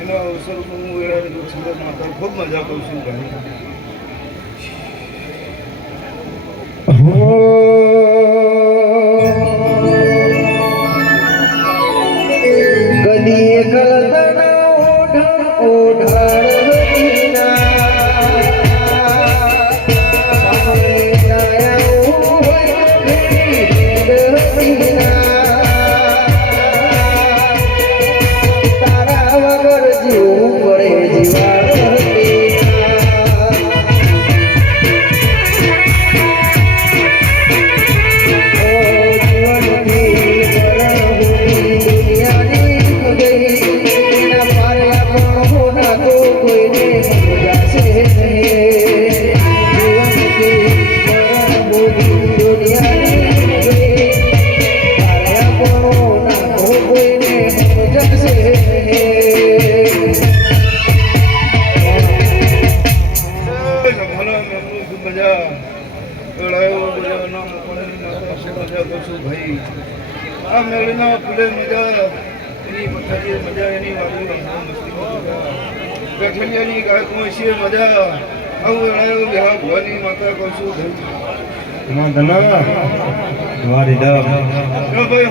એના અવસર હું સુરત માતા ખૂબ મજા કરું છું ભાઈ. ગદી ગલતના ભાઈ. આ મેળીના ફૂલે મજા, એની પથારી મજા, એની વાગડી ગઠિયાની ગાયકમાં છે મજા. આવું વેળાયો વિવાહ ભવાની માતા કહું છું ભાઈ. ભાઈ